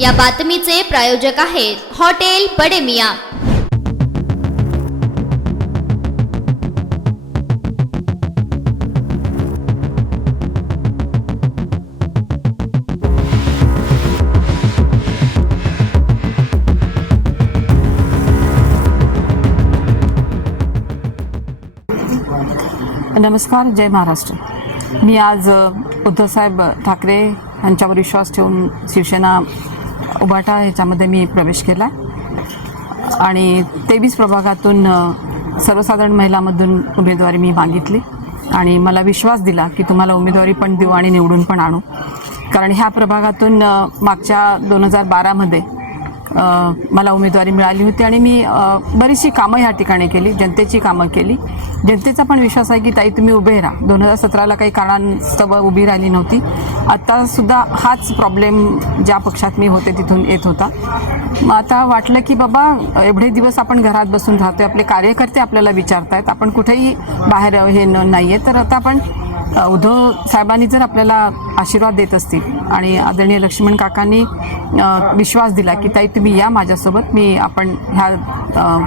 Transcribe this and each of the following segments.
या बातमीचे प्रायोजक आहेत हॉटेल बडे मियां। नमस्कार, जय महाराष्ट्र। मी आज उद्धवसाहेब ठाकरे यांच्यावर विश्वास ठेवून शिवसेना उभाटा ह्याच्यामध्ये मी प्रवेश केला आणि 23 प्रभागातून सर्वसाधारण महिलामधून उमेदवारी मी मागितली आणि मला विश्वास दिला की तुम्हाला उमेदवारी पण देऊ आणि निवडून पण आणू। कारण ह्या प्रभागातून मागच्या 2012मध्ये मला उमेदवारी मिळाली होती आणि मी बरीचशी कामं ह्या ठिकाणी केली, जनतेची कामं केली। जनतेचा पण विश्वास आहे की ताई तुम्ही उभे राहा। 2017ला काही कारणास्तव उभी राहिली नव्हती, आत्तासुद्धा हाच प्रॉब्लेम ज्या पक्षात मी होते तिथून येत होता। मग आता वाटलं की बाबा एवढे दिवस आपण घरात बसून राहतोय, आपले कार्यकर्ते आपल्याला विचारतायत, आपण कुठेही बाहेर हे नाही आहे, तर आता आपण उद्धव साहेबांनी जर आपल्याला आशीर्वाद देत असतील आणि आदरणीय लक्ष्मण काकांनी विश्वास दिला की ताई तुम्ही या माझ्यासोबत, मी आपण ह्या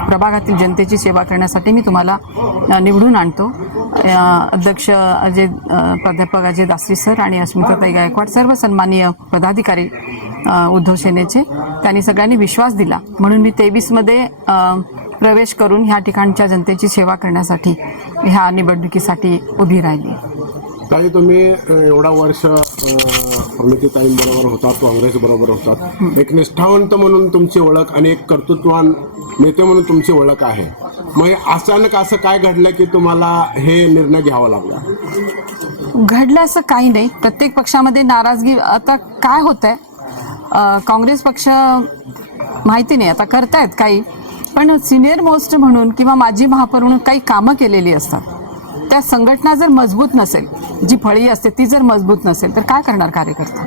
प्रभागातील जनतेची सेवा करण्यासाठी मी तुम्हाला निवडून आणतो। अध्यक्ष प्राध्यापक अजय दासरी सर आणि अस्मिताताई गायकवाड, सर्व सन्माननीय पदाधिकारी उद्धव सेनेचे, त्यांनी सगळ्यांनी विश्वास दिला म्हणून मी 23मध्ये प्रवेश करून ह्या ठिकाणच्या जनतेची सेवा करण्यासाठी ह्या निवडणुकीसाठी उभी राहिली। ताई तुम्ही एवढा वर्ष अमिताताईंबरोबर होतात, काँग्रेस बरोबर होतात, एक निष्ठावंत म्हणून तुमची ओळख आणि एक कर्तृत्ववान नेते म्हणून तुमची ओळख आहे। मग अचानक असं काय घडलं की तुम्हाला हे निर्णय घ्यावा लागला? घडलं असं काही नाही, प्रत्येक पक्षामध्ये नाराजगी आता काय होतंय, काँग्रेस पक्ष माहिती नाही आता करतायत काही, पण सिनियर मोस्ट म्हणून किंवा माजी महापौर म्हणून काही कामं केलेली असतात, त्या संघटना जर मजबूत नसेल, जी फळी असते ती जर मजबूत नसेल तर काय करणार कार्यकर्ता?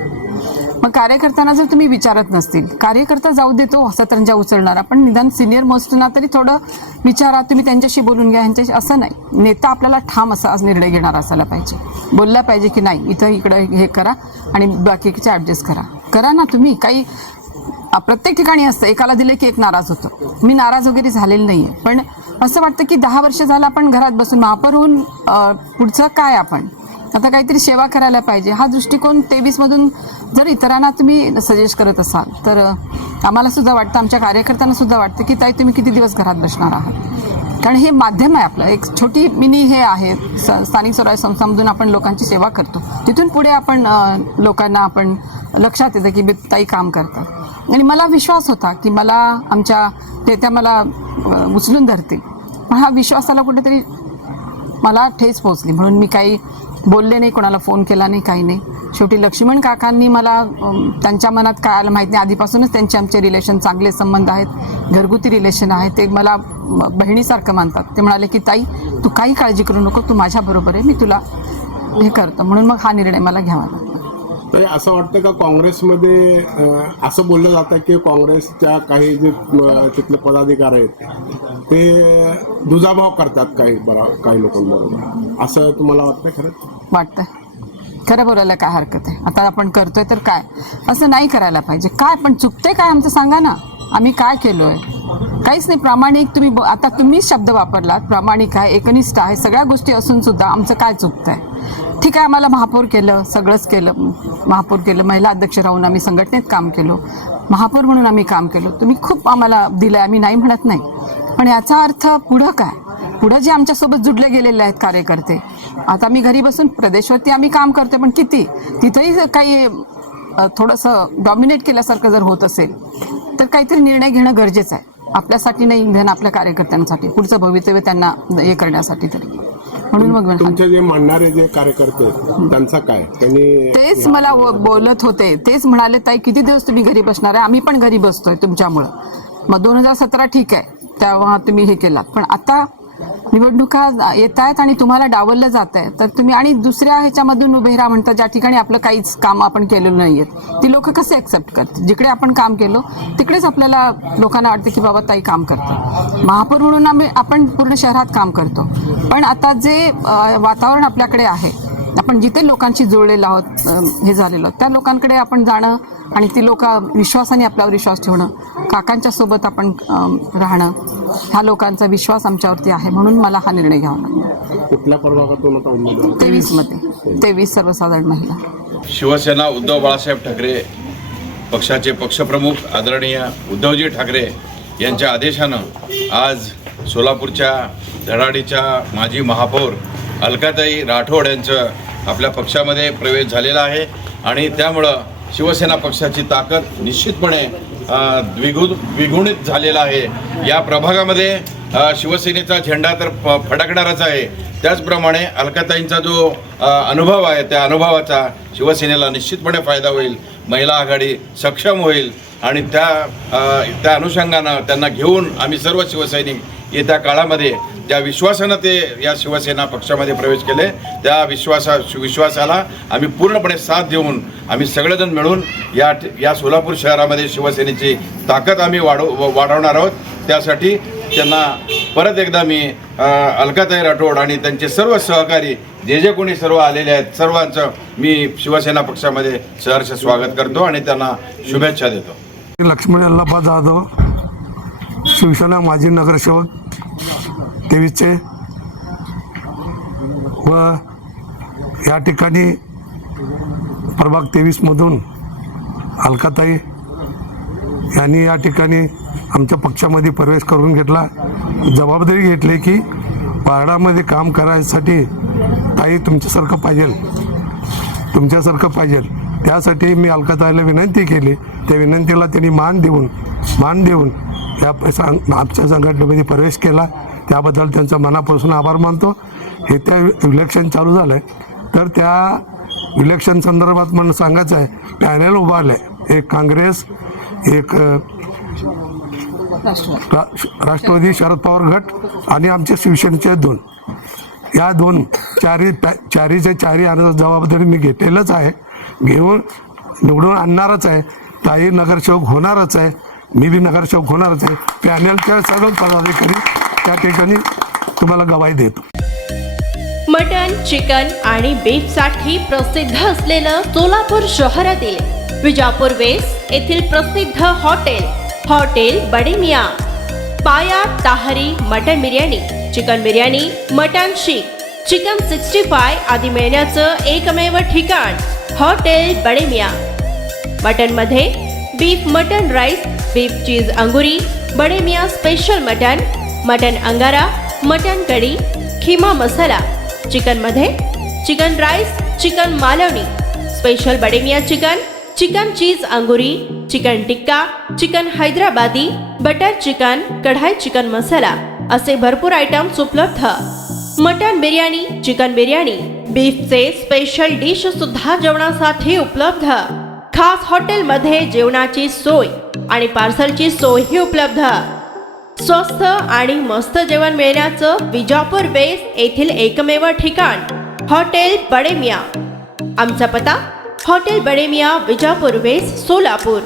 मग कार्यकर्त्यांना जर तुम्ही विचारत नसतील, कार्यकर्ता जाऊ देतो सतरंजा उचलणारा, पण निदान सिनियर मोस्टना तरी थोडं विचारा, तुम्ही त्यांच्याशी बोलून घ्या, ह्यांच्याशी असं नाही। नेता आपल्याला ठाम असा आज निर्णय घेणार असायला पाहिजे, बोलला पाहिजे की नाही इकडं हे करा आणि बाकीचे ॲडजस्ट करा ना तुम्ही। काही प्रत्येक ठिकाणी असतं, एकाला दिले की एक नाराज होतो, मी नाराज वगैरे झालेली नाही आहे, पण असं वाटतं की 10 वर्ष झालं आपण घरात बसून महापौर होऊन पुढचं काय, आपण आता काहीतरी सेवा करायला पाहिजे। हा दृष्टिकोन 23मधून जर इतरांना तुम्ही सजेस्ट करत असाल तर आम्हाला सुद्धा वाटतं, आमच्या कार्यकर्त्यांना सुद्धा वाटतं की ताई तुम्ही किती दिवस घरात बसणार आहात, कारण हे माध्यम आहे आपलं, एक छोटी मिनी हे आहे, स्थानिक स्वराज्य संस्थांमधून आपण लोकांची सेवा करतो, तिथून पुढे आपण लोकांना आपण लक्षात येतं की ताई काम करतात आणि मला विश्वास होता की मला आमच्या नेत्या मला उचलून धरतील, पण हा विश्वासाला कुठेतरी मला ठेच पोचली म्हणून मी काही बोलले नाही, कोणाला फोन केला नाही, काही नाही। शेवटी लक्ष्मण काकांनी मला त्यांच्या मनात काय आलं माहीत नाही, आधीपासूनच त्यांचे आमचे रिलेशन चांगले संबंध आहेत, घरगुती रिलेशन आहे, ते मला बहिणीसारखं मानतात। ते म्हणाले की ताई तू काही काळजी करू नको, तू माझ्याबरोबर आहे, मी तुला हे करतो, म्हणून मग हा निर्णय मला घ्यावा लागला। तर असं वाटतं का काँग्रेसमध्ये असं बोललं जातं की काँग्रेसच्या काही जे तिथले पदाधिकारी आहेत ते दुजाभाव करतात काही लोकांबरोबर, असं तुम्हाला वाटतं? वाटतं खरं बोलायला काय हरकत आहे, आता आपण करतोय तर काय, असं नाही करायला पाहिजे। काय पण चुकते काय आमचं सांगा ना, आम्ही काय केलोय? काहीच नाही। प्रामाणिक तुम्ही आता तुम्हीच शब्द वापरलात, प्रामाणिक आहे, एकनिष्ठ आहे, सगळ्या गोष्टी असून सुद्धा आमचं काय चुकतंय? ठीक आहे, आम्हाला महापौर केलं, सगळंच केलं, महापौर केलं, महिला अध्यक्ष राहून आम्ही संघटनेत काम केलो, महापौर म्हणून आम्ही काम केलं, तुम्ही खूप आम्हाला दिलं, आम्ही नाही म्हणत नाही, पण याचा अर्थ पुढं काय? पुढं जे आमच्यासोबत जुडले गेलेले आहेत कार्यकर्ते, आता मी घरी बसून प्रदेशवरती आम्ही काम करतोय, पण किती तिथेही काही थोडंसं डॉमिनेट केल्यासारखं जर होत असेल तर काहीतरी निर्णय घेणं गरजेचं आहे, आपल्यासाठी नाही घेणं, आपल्या कार्यकर्त्यांसाठी, पुढचं भवितव्य त्यांना हे करण्यासाठी तरी। म्हणून मग तुमचे जे म्हणणारे जे कार्यकर्ते त्यांचा काय, त्यांनी तेच मला बोलत होते, तेच म्हणाले ताई किती दिवस तुम्ही घरी बसणार आहे, आम्ही पण घरी बसतोय तुमच्यामुळं। मग 2017 ठीक आहे, तेव्हा तुम्ही हे केलात, पण आता निवडणुका येत आहेत आणि तुम्हाला डावललं जात आहे, तर तुम्ही आणि दुसऱ्या ह्याच्यामधून उभे राहा म्हणता, ज्या ठिकाणी आपलं काहीच काम आपण केलेलं नाही आहेत, ती लोक कसे ॲक्सेप्ट करतात? जिकडे आपण काम केलं तिकडेच आपल्याला लोकांना वाटतं की बाबा ताई काम करतात। महापौर म्हणून आपण पूर्ण शहरात काम करतो, पण आता जे वातावरण आपल्याकडे आहे आपण जिथे लोकांशी जुळलेलो आहोत, हे झालेलो त्या लोकांकडे आपण जाणं आणि ती लोक विश्वासाने आपल्यावर विश्वास ठेवणं, काकांच्या सोबत आपण राहणं, ह्या लोकांचा विश्वास आमच्यावरती आहे म्हणून मला हा निर्णय घ्यावा लागला. कुठल्या प्रभागातून आता उमेदवार? 23 मध्ये 23 सर्वसाधारण महिला. शिवसेना उद्धव बाळासाहेब ठाकरे पक्षाचे पक्षप्रमुख आदरणीय उद्धवजी ठाकरे यांच्या आदेशानं आज सोलापूरच्या धडाडीच्या माजी महापौर अलकाताई राठोड यांचं आपल्या पक्षामध्ये प्रवेश झालेला आहे आणि त्यामुळं शिवसेना पक्षाची ताकद निश्चितपणे द्विगुणित झालेला आहे. या प्रभागामध्ये शिवसेनेचा झेंडा तर फडकणारच आहे, त्याचप्रमाणे अलकाताईंचा जो अनुभव आहे त्या अनुभवाचा शिवसेनेला निश्चितपणे फायदा होईल, महिला आघाडी सक्षम होईल आणि त्या अनुषंगानं त्यांना घेऊन आम्ही सर्व शिवसैनिक येत्या काळामध्ये ज्या विश्वासानं ते या शिवसेना पक्षामध्ये प्रवेश केले त्या विश्वासाला आम्ही पूर्णपणे साथ देऊन आम्ही सगळेजण मिळून या सोलापूर शहरामध्ये शिवसेनेची ताकद आम्ही वाढवणार आहोत. त्यासाठी त्यांना परत एकदा मी अलकाताई राठोड आणि त्यांचे सर्व सहकारी जे कोणी सर्व आलेले आहेत सर्वांचं मी शिवसेना पक्षामध्ये सहर्ष स्वागत करतो आणि त्यांना शुभेच्छा देतो. लक्ष्मण अल्लापा जाधव, शिवसेना माजी नगरसेवक 23चे व या ठिकाणी प्रभाग 23मधून अलकाताई यांनी या ठिकाणी आमच्या पक्षामध्ये प्रवेश करून घेतला. जबाबदारी घेतली की वार्डामध्ये काम करायसाठी ताई तुमच्यासारखं पाहिजे. त्यासाठी मी अलकाताईला विनंती केली. त्या विनंतीला त्यांनी मान देऊन या आमच्या संघटनेमध्ये प्रवेश केला. त्याबद्दल त्यांचं मनापासून आभार मानतो. हे त्या इलेक्शन चालू झालं आहे तर त्या इलेक्शन संदर्भात मला सांगायचं आहे, पॅनल उभारलं आहे. एक काँग्रेस, एक राष्ट्रवादी शरद पवार गट आणि आमच्या शिवसेनेचे 2. या 2 चारीचे आणण्याची जबाबदारी मी घेतलेलंच आहे, घेऊन निवडून आणणारच आहे. ताई नगरसेवक होणारच आहे, मी बी नगरसेवक होणारच आहे. पॅनलच्या सर्व पदाधिकारी त्या ठिकाणी तुम्हाला गवाही देतो. मटन, चिकन आणि बीफसाठी प्रसिद्ध असलेलं सोलापूर शहरातील विजापूर वेस्ट येथील प्रसिद्ध हॉटेल बडेमिया. पाया ताहरी mutton biryani, chicken biryani, mutton शीख, चिकन 65 आदी मिळण्याचं एकमेव ठिकाण हॉटेल बडेमिया. मटनमध्ये beef mutton rice, beef cheese अंगुरी, बडेमिया स्पेशल मटन अंगारा, मटन कढी, खिमा मसाला. चिकनमध्ये chicken rice, chicken Malvani, special Bademiya chicken cheese अंगुरी, chicken tikka, chicken Hyderabadi, butter chicken, kadai chicken masala असे भरपूर आयटम्स उपलब्ध. मटन बिर्याणी, चिकन बिर्याणी, बीफचे स्पेशल डिश सुद्धा जेवणासाठी उपलब्ध. खास हॉटेलमध्ये जेवणाची सोय आणि पार्सलची सोयही उपलब्ध. स्वस्त आणि मस्त जेवण मिळण्याचं विजापूर वेस्ट येथील एकमेव ठिकाण हॉटेल बडेमिया. आमचा पत्ता हॉटेल बडेमिया, विजापूर वेस्ट, सोलापूर.